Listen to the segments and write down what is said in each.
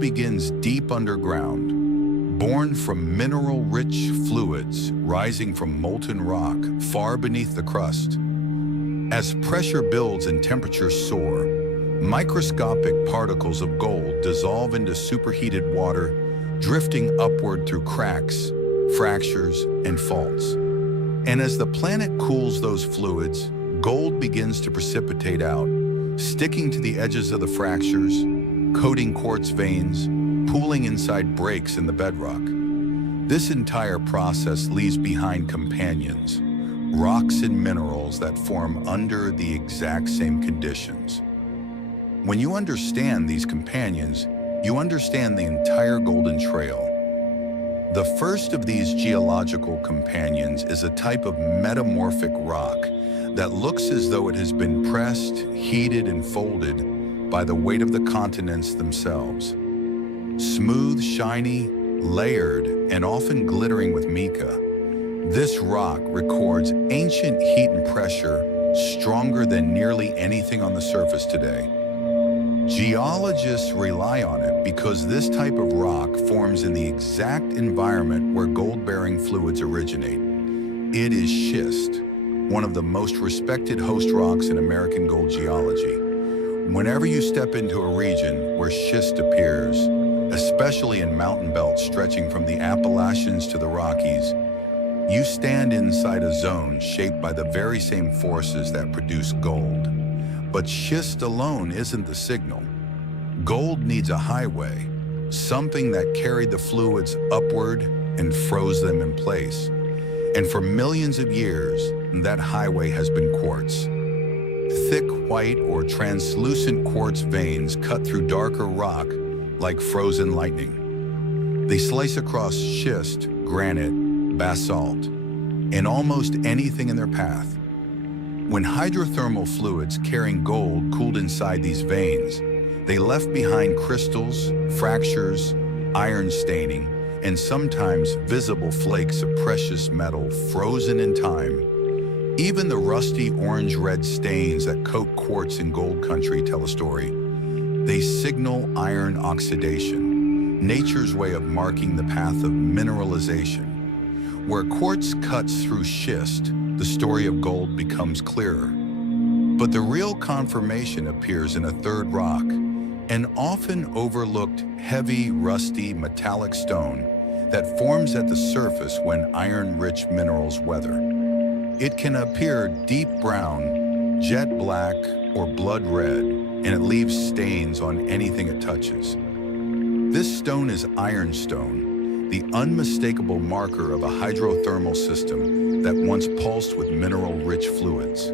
begins deep underground, born from mineral-rich fluids rising from molten rock far beneath the crust. As pressure builds and temperatures soar, microscopic particles of gold dissolve into superheated water, drifting upward through cracks, fractures, and faults. And as the planet cools those fluids, gold begins to precipitate out, sticking to the edges of the fractures, coating quartz veins, pooling inside breaks in the bedrock. This entire process leaves behind companions, rocks and minerals that form under the exact same conditions. When you understand these companions, you understand the entire Golden Trail. The first of these geological companions is a type of metamorphic rock that looks as though it has been pressed, heated, and folded by the weight of the continents themselves. Smooth, shiny, layered, and often glittering with mica, this rock records ancient heat and pressure stronger than nearly anything on the surface today. Geologists rely on it because this type of rock forms in the exact environment where gold-bearing fluids originate. It is schist, one of the most respected host rocks in American gold geology. Whenever you step into a region where schist appears, especially in mountain belts stretching from the Appalachians to the Rockies, you stand inside a zone shaped by the very same forces that produce gold. But schist alone isn't the signal. Gold needs a highway, something that carried the fluids upward and froze them in place. And for millions of years, that highway has been quartz. Thick white or translucent quartz veins cut through darker rock like frozen lightning. They slice across schist, granite, basalt, and almost anything in their path. When hydrothermal fluids carrying gold cooled inside these veins, they left behind crystals, fractures, iron staining, and sometimes visible flakes of precious metal frozen in time. Even the rusty orange-red stains that coat quartz in gold country tell a story. They signal iron oxidation, nature's way of marking the path of mineralization. Where quartz cuts through schist, the story of gold becomes clearer. But the real confirmation appears in a third rock, an often overlooked heavy, rusty, metallic stone that forms at the surface when iron-rich minerals weather. It can appear deep brown, jet black, or blood red, and it leaves stains on anything it touches. This stone is ironstone, the unmistakable marker of a hydrothermal system that once pulsed with mineral-rich fluids.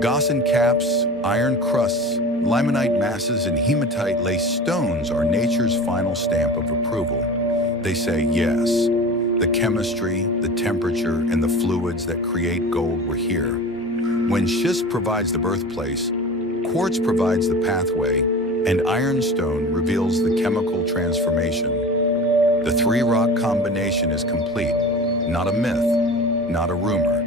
Gossan caps, iron crusts, limonite masses, and hematite-laced stones are nature's final stamp of approval. They say, yes, the chemistry, the temperature, and the fluids that create gold were here. When schist provides the birthplace, quartz provides the pathway, and ironstone reveals the chemical transformation. The three-rock combination is complete, not a myth, not a rumor.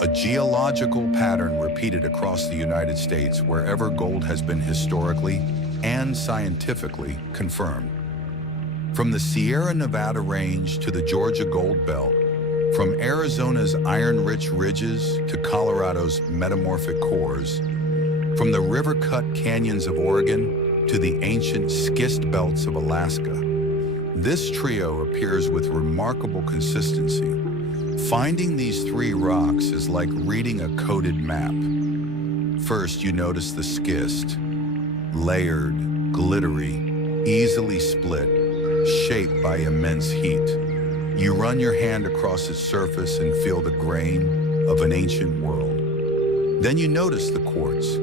A geological pattern repeated across the United States wherever gold has been historically and scientifically confirmed. From the Sierra Nevada range to the Georgia Gold Belt, from Arizona's iron-rich ridges to Colorado's metamorphic cores, from the river-cut canyons of Oregon to the ancient schist belts of Alaska, this trio appears with remarkable consistency. Finding these three rocks is like reading a coded map. First, you notice the schist, layered, glittery, easily split, shaped by immense heat. You run your hand across its surface and feel the grain of an ancient world. Then you notice the quartz,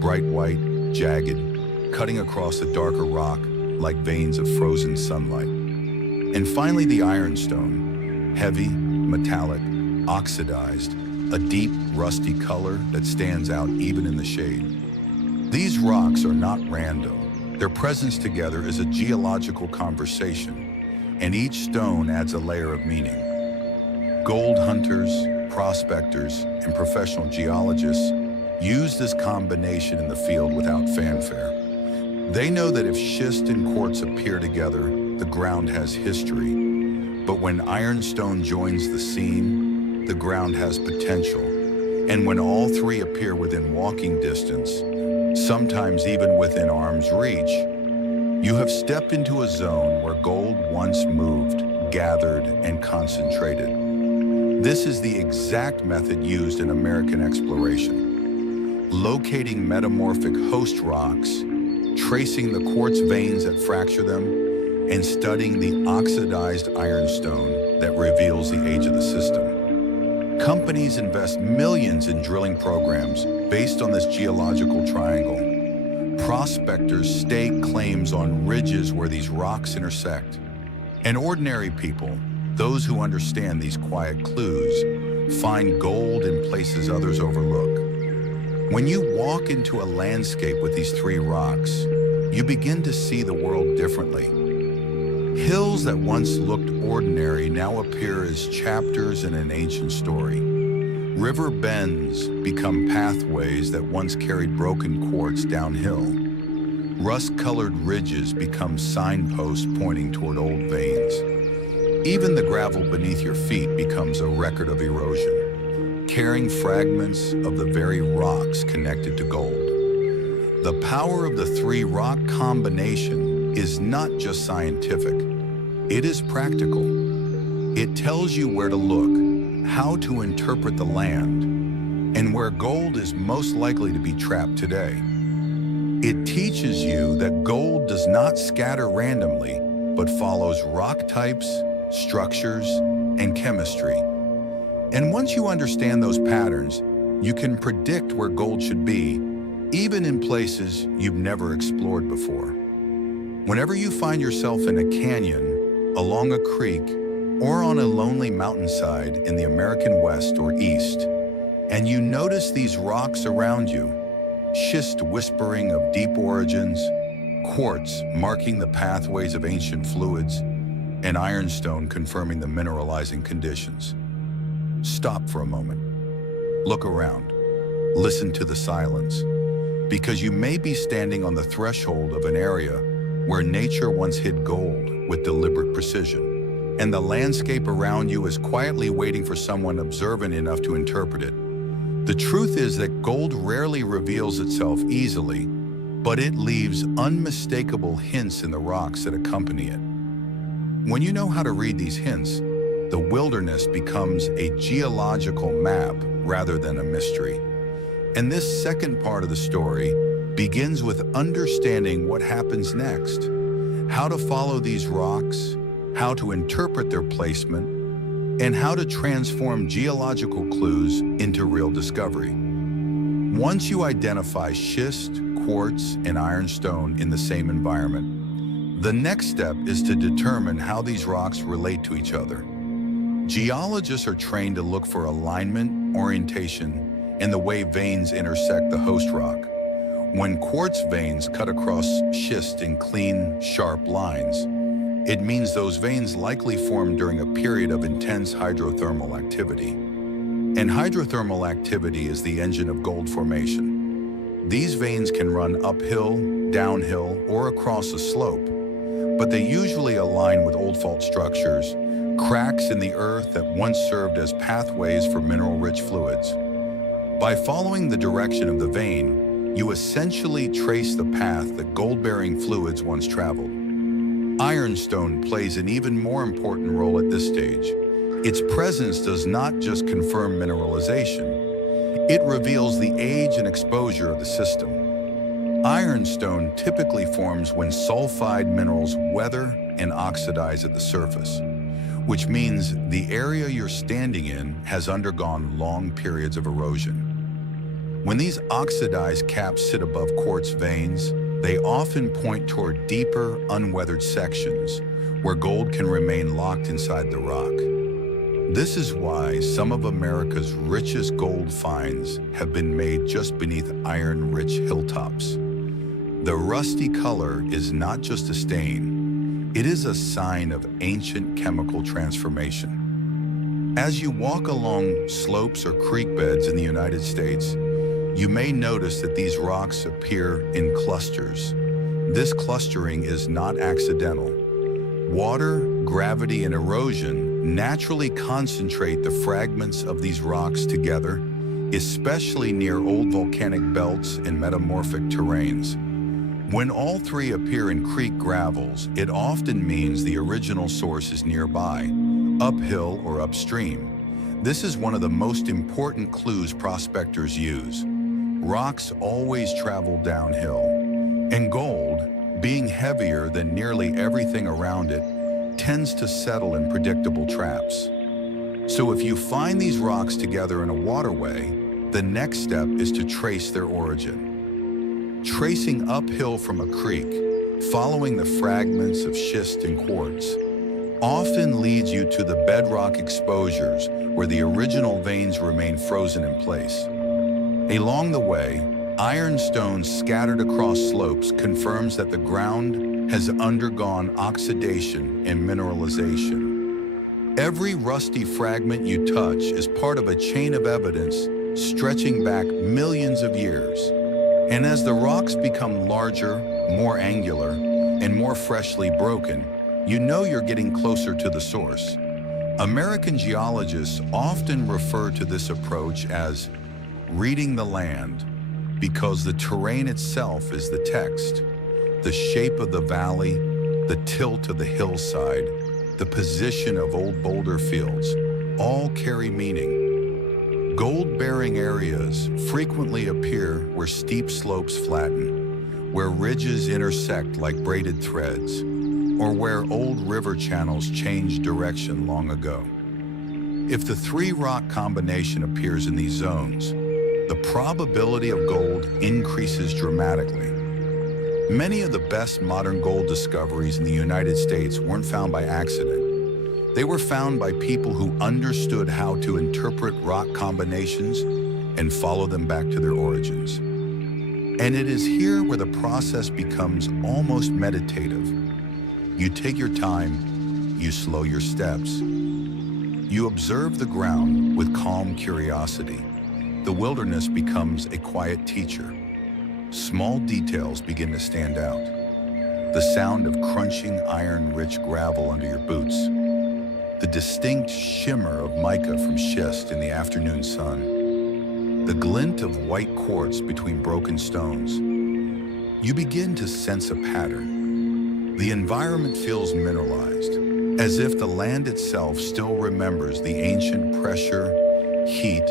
bright white, jagged, cutting across a darker rock like veins of frozen sunlight. And finally, the ironstone, heavy, metallic, oxidized, a deep, rusty color that stands out even in the shade. These rocks are not random. Their presence together is a geological conversation, and each stone adds a layer of meaning. Gold hunters, prospectors, and professional geologists use this combination in the field without fanfare. They know that if schist and quartz appear together, the ground has history. But when ironstone joins the scene, the ground has potential. And when all three appear within walking distance, sometimes even within arm's reach, you have stepped into a zone where gold once moved, gathered, and concentrated. This is the exact method used in American exploration. Locating metamorphic host rocks, tracing the quartz veins that fracture them, and studying the oxidized ironstone that reveals the age of the system. Companies invest millions in drilling programs based on this geological triangle. Prospectors stake claims on ridges where these rocks intersect. And ordinary people, those who understand these quiet clues, find gold in places others overlook. When you walk into a landscape with these three rocks, you begin to see the world differently. Hills that once looked ordinary now appear as chapters in an ancient story. River bends become pathways that once carried broken quartz downhill. Rust-colored ridges become signposts pointing toward old veins. Even the gravel beneath your feet becomes a record of erosion, carrying fragments of the very rocks connected to gold. The power of the three rock combination is not just scientific, it is practical. It tells you where to look, how to interpret the land, and where gold is most likely to be trapped today. It teaches you that gold does not scatter randomly, but follows rock types, structures, and chemistry. And once you understand those patterns, you can predict where gold should be, even in places you've never explored before. Whenever you find yourself in a canyon, along a creek, or on a lonely mountainside in the American West or East, and you notice these rocks around you, schist whispering of deep origins, quartz marking the pathways of ancient fluids, and ironstone confirming the mineralizing conditions. Stop for a moment. Look around. Listen to the silence. Because you may be standing on the threshold of an area where nature once hid gold with deliberate precision, and the landscape around you is quietly waiting for someone observant enough to interpret it. The truth is that gold rarely reveals itself easily, but it leaves unmistakable hints in the rocks that accompany it. When you know how to read these hints, the wilderness becomes a geological map rather than a mystery. And this second part of the story begins with understanding what happens next, how to follow these rocks, how to interpret their placement, and how to transform geological clues into real discovery. Once you identify schist, quartz, and ironstone in the same environment, the next step is to determine how these rocks relate to each other. Geologists are trained to look for alignment, orientation, and the way veins intersect the host rock. When quartz veins cut across schist in clean, sharp lines, it means those veins likely formed during a period of intense hydrothermal activity. And hydrothermal activity is the engine of gold formation. These veins can run uphill, downhill, or across a slope, but they usually align with old fault structures, cracks in the earth that once served as pathways for mineral-rich fluids. By following the direction of the vein, you essentially trace the path that gold-bearing fluids once traveled. Ironstone plays an even more important role at this stage. Its presence does not just confirm mineralization, it reveals the age and exposure of the system. Ironstone typically forms when sulfide minerals weather and oxidize at the surface, which means the area you're standing in has undergone long periods of erosion. When these oxidized caps sit above quartz veins, they often point toward deeper, unweathered sections where gold can remain locked inside the rock. This is why some of America's richest gold finds have been made just beneath iron-rich hilltops. The rusty color is not just a stain, it is a sign of ancient chemical transformation. As you walk along slopes or creek beds in the United States, you may notice that these rocks appear in clusters. This clustering is not accidental. Water, gravity, and erosion naturally concentrate the fragments of these rocks together, especially near old volcanic belts and metamorphic terrains. When all three appear in creek gravels, it often means the original source is nearby, uphill or upstream. This is one of the most important clues prospectors use. Rocks always travel downhill, and gold, being heavier than nearly everything around it, tends to settle in predictable traps. So if you find these rocks together in a waterway, the next step is to trace their origin. Tracing uphill from a creek, following the fragments of schist and quartz, often leads you to the bedrock exposures where the original veins remain frozen in place. Along the way, ironstones scattered across slopes confirms that the ground has undergone oxidation and mineralization. Every rusty fragment you touch is part of a chain of evidence stretching back millions of years. And as the rocks become larger, more angular, and more freshly broken, you know you're getting closer to the source. American geologists often refer to this approach as reading the land, because the terrain itself is the text. The shape of the valley, the tilt of the hillside, the position of old boulder fields, all carry meaning. Gold-bearing areas frequently appear where steep slopes flatten, where ridges intersect like braided threads, or where old river channels changed direction long ago. If the three-rock combination appears in these zones, the probability of gold increases dramatically. Many of the best modern gold discoveries in the United States weren't found by accident. They were found by people who understood how to interpret rock combinations and follow them back to their origins. And it is here where the process becomes almost meditative. You take your time, you slow your steps. You observe the ground with calm curiosity. The wilderness becomes a quiet teacher. Small details begin to stand out. The sound of crunching iron-rich gravel under your boots. The distinct shimmer of mica from schist in the afternoon sun. The glint of white quartz between broken stones. You begin to sense a pattern. The environment feels mineralized, as if the land itself still remembers the ancient pressure, heat,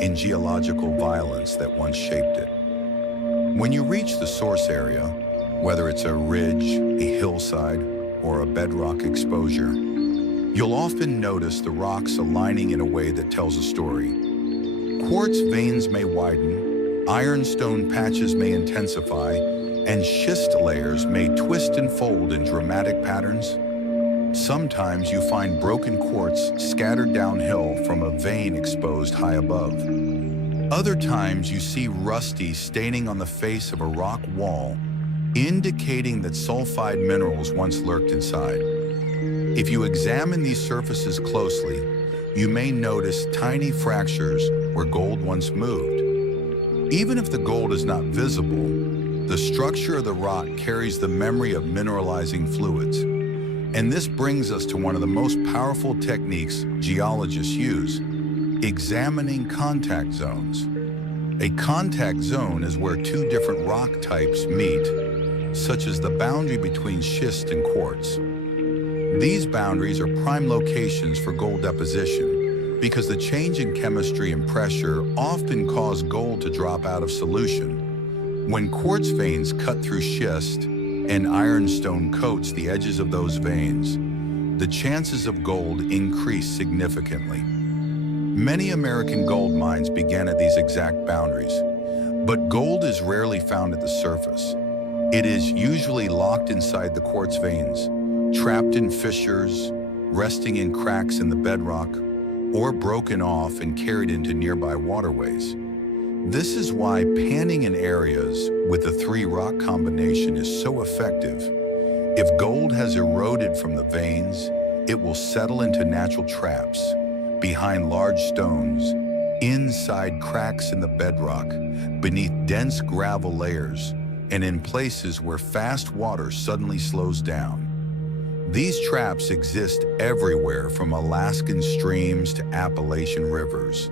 and geological violence that once shaped it. When you reach the source area, whether it's a ridge, a hillside, or a bedrock exposure, you'll often notice the rocks aligning in a way that tells a story. Quartz veins may widen, ironstone patches may intensify, and schist layers may twist and fold in dramatic patterns. Sometimes you find broken quartz scattered downhill from a vein exposed high above. Other times you see rusty staining on the face of a rock wall, indicating that sulfide minerals once lurked inside. If you examine these surfaces closely, you may notice tiny fractures where gold once moved. Even if the gold is not visible, the structure of the rock carries the memory of mineralizing fluids. And this brings us to one of the most powerful techniques geologists use: examining contact zones. A contact zone is where two different rock types meet, such as the boundary between schist and quartz. These boundaries are prime locations for gold deposition because the change in chemistry and pressure often cause gold to drop out of solution. When quartz veins cut through schist and ironstone coats the edges of those veins, the chances of gold increase significantly. Many American gold mines began at these exact boundaries, but gold is rarely found at the surface. It is usually locked inside the quartz veins, trapped in fissures, resting in cracks in the bedrock, or broken off and carried into nearby waterways. This is why panning in areas with the three rock combination is so effective. If gold has eroded from the veins, it will settle into natural traps, behind large stones, inside cracks in the bedrock, beneath dense gravel layers, and in places where fast water suddenly slows down. These traps exist everywhere from Alaskan streams to Appalachian rivers.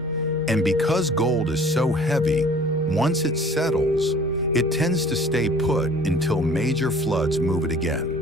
And because gold is so heavy, once it settles, it tends to stay put until major floods move it again.